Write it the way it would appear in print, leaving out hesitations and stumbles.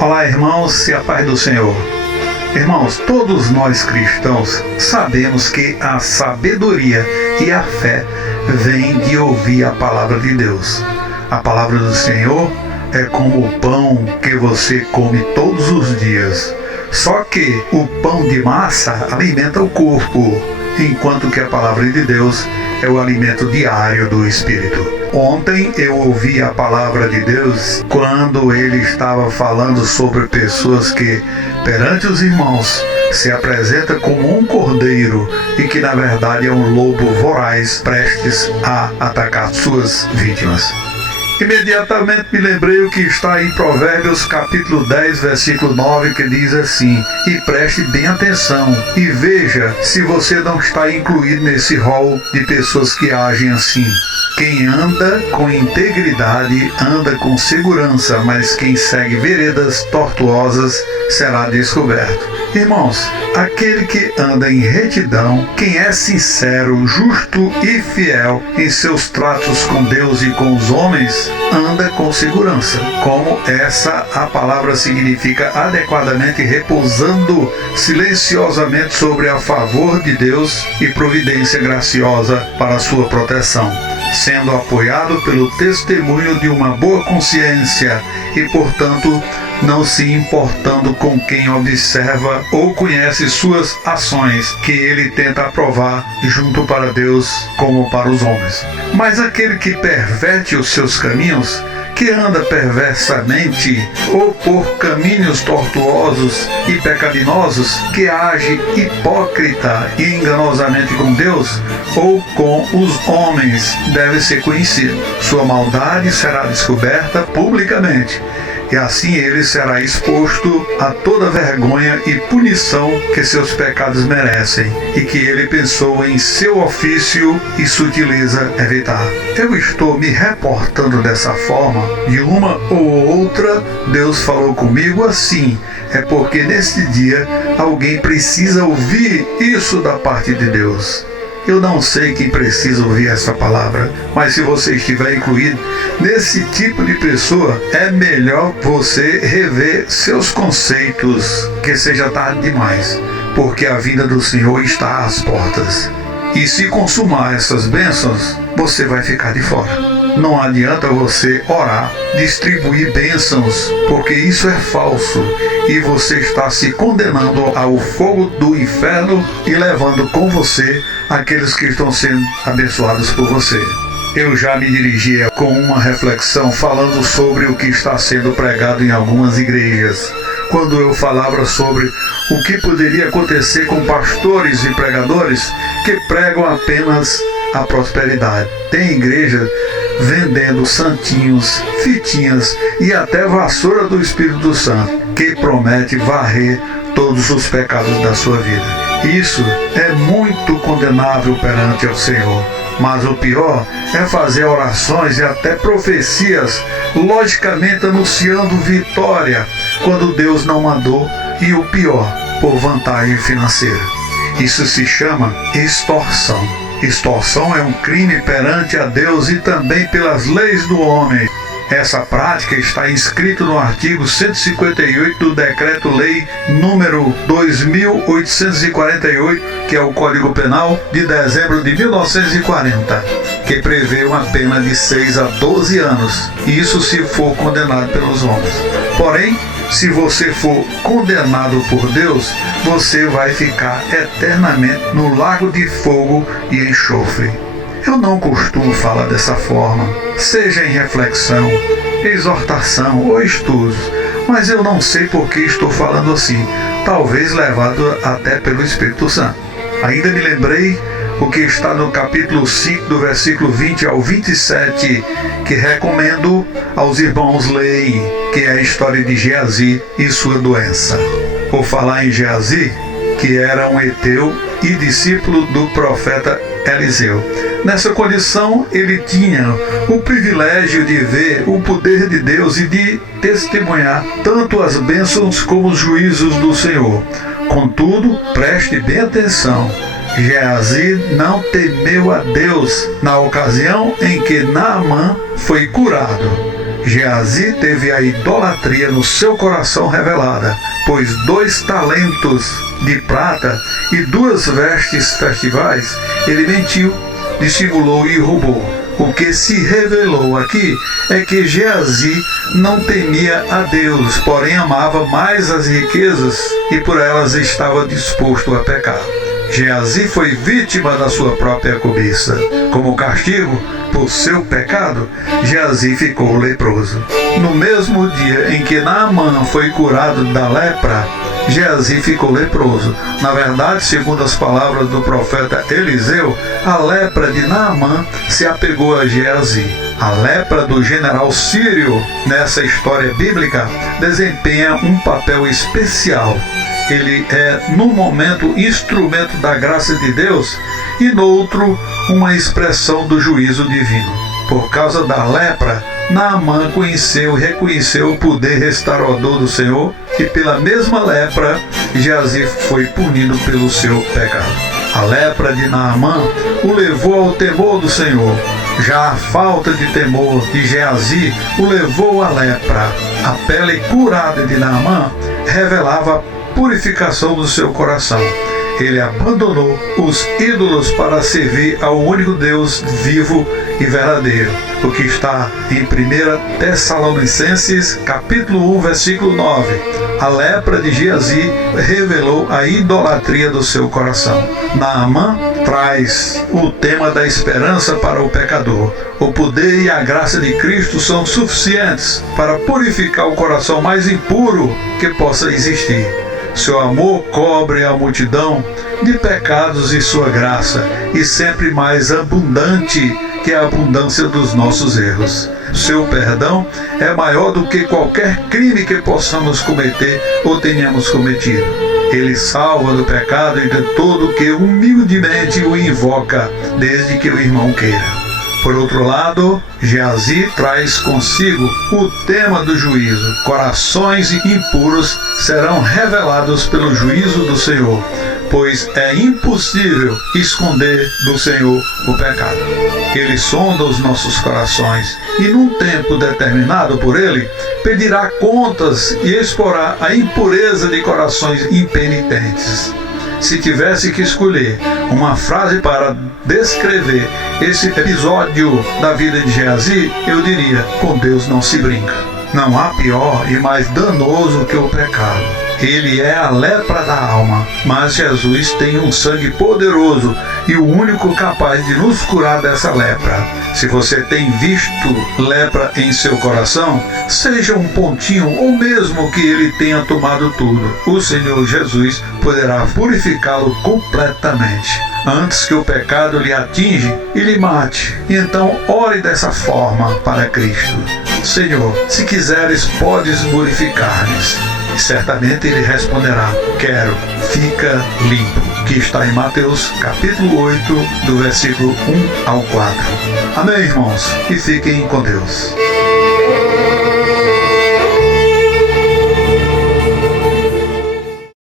Olá, irmãos, e a paz do Senhor. Irmãos, todos nós cristãos sabemos que a sabedoria e a fé vêm de ouvir a palavra de Deus. A palavra do Senhor é como o pão que você come todos os dias. Só que o pão de massa alimenta o corpo, enquanto que a palavra de Deus é o alimento diário do Espírito. Ontem eu ouvi a palavra de Deus quando ele estava falando sobre pessoas que, perante os irmãos, se apresenta como um cordeiro e que na verdade é um lobo voraz prestes a atacar suas vítimas. Imediatamente me lembrei o que está em Provérbios capítulo 10, versículo 9, que diz assim: e preste bem atenção e veja se você não está incluído nesse rol de pessoas que agem assim. Quem anda com integridade anda com segurança, mas quem segue veredas tortuosas será descoberto. Irmãos, aquele que anda em retidão, quem é sincero, justo e fiel em seus tratos com Deus e com os homens, anda com segurança. Como essa a palavra significa adequadamente, repousando silenciosamente sobre a favor de Deus e providência graciosa para a sua proteção, sendo apoiado pelo testemunho de uma boa consciência e, portanto, não se importando com quem observa ou conhece suas ações, que ele tenta aprovar junto para Deus como para os homens. Mas aquele que perverte os seus caminhos, que anda perversamente ou por caminhos tortuosos e pecaminosos, que age hipócrita e enganosamente com Deus ou com os homens, deve ser conhecido. Sua maldade será descoberta publicamente, e assim ele será exposto a toda vergonha e punição que seus pecados merecem, e que ele pensou em seu ofício e sutileza evitar. Eu estou me reportando dessa forma, de uma ou outra, Deus falou comigo assim, é porque neste dia alguém precisa ouvir isso da parte de Deus. Eu não sei quem precisa ouvir essa palavra, mas se você estiver incluído nesse tipo de pessoa, é melhor você rever seus conceitos, que seja tarde demais, porque a vinda do Senhor está às portas. E se consumar essas bênçãos, você vai ficar de fora. Não adianta você orar, distribuir bênçãos, porque isso é falso e você está se condenando ao fogo do inferno e levando com você aqueles que estão sendo abençoados por você. Eu já me dirigia com uma reflexão falando sobre o que está sendo pregado em algumas igrejas, quando eu falava sobre o que poderia acontecer com pastores e pregadores que pregam apenas a prosperidade. Tem igreja vendendo santinhos, fitinhas e até vassoura do Espírito Santo, que promete varrer todos os pecados da sua vida. Isso é muito condenável perante o Senhor. Mas o pior é fazer orações e até profecias, logicamente anunciando vitória, quando Deus não mandou, e o pior, por vantagem financeira. Isso se chama extorsão. Extorsão é um crime perante a Deus e também pelas leis do homem. Essa prática está inscrita no artigo 158 do Decreto-Lei número 2848, que é o Código Penal de dezembro de 1940, que prevê uma pena de 6 a 12 anos, isso se for condenado pelos homens. Porém, se você for condenado por Deus, você vai ficar eternamente no lago de fogo e enxofre. Eu não costumo falar dessa forma, seja em reflexão, exortação ou estudos, mas eu não sei por que estou falando assim, talvez levado até pelo Espírito Santo. Ainda me lembrei o que está no capítulo 5, do versículo 20 ao 27, que recomendo aos irmãos lerem, que é a história de Geazi e sua doença. Por falar em Geazi, que era um heteu e discípulo do profeta Eliseu. Nessa condição, ele tinha o privilégio de ver o poder de Deus e de testemunhar tanto as bênçãos como os juízos do Senhor. Contudo, preste bem atenção, Geazi não temeu a Deus na ocasião em que Naamã foi curado. Geazi teve a idolatria no seu coração revelada, pois 2 talentos de prata e 2 vestes festivais ele mentiu, dissimulou e roubou. O que se revelou aqui é que Geazi não temia a Deus, porém amava mais as riquezas e por elas estava disposto a pecar. Geazi foi vítima da sua própria cobiça. Como castigo por seu pecado, Geazi ficou leproso. No mesmo dia em que Naamã foi curado da lepra, Geazi ficou leproso. Na verdade, segundo as palavras do profeta Eliseu, a lepra de Naamã se apegou a Geazi. A lepra do general sírio, nessa história bíblica, desempenha um papel especial. Ele é, num momento, instrumento da graça de Deus e, no outro, uma expressão do juízo divino. Por causa da lepra, Naamã conheceu e reconheceu o poder restaurador do Senhor e pela mesma lepra, Geazi foi punido pelo seu pecado. A lepra de Naamã o levou ao temor do Senhor. Já a falta de temor de Geazi o levou à lepra. A pele curada de Naamã revelava a purificação do seu coração. Ele abandonou os ídolos para servir ao único Deus vivo e verdadeiro, o que está em 1 Tessalonicenses capítulo 1, versículo 9. A lepra de Geazi revelou a idolatria do seu coração. Naamã traz o tema da esperança para o pecador. O poder e a graça de Cristo são suficientes para purificar o coração mais impuro que possa existir. Seu amor cobre a multidão de pecados e sua graça, e sempre mais abundante que a abundância dos nossos erros. Seu perdão é maior do que qualquer crime que possamos cometer ou tenhamos cometido. Ele salva do pecado e de todo que humildemente o invoca, desde que o irmão queira. Por outro lado, Geazi traz consigo o tema do juízo. Corações impuros serão revelados pelo juízo do Senhor, pois é impossível esconder do Senhor o pecado. Ele sonda os nossos corações e, num tempo determinado por Ele, pedirá contas e exporá a impureza de corações impenitentes. Se tivesse que escolher uma frase para descrever esse episódio da vida de Geazi, eu diria: com Deus não se brinca. Não há pior e mais danoso que o pecado. Ele é a lepra da alma, mas Jesus tem um sangue poderoso e o único capaz de nos curar dessa lepra. Se você tem visto lepra em seu coração, seja um pontinho ou mesmo que ele tenha tomado tudo, o Senhor Jesus poderá purificá-lo completamente, antes que o pecado lhe atinja e lhe mate. Então ore dessa forma para Cristo: Senhor, se quiseres, podes purificar-nos. E certamente ele responderá: quero, fica limpo. Que está em Mateus capítulo 8, do versículo 1 ao 4. Amém, irmãos? E fiquem com Deus.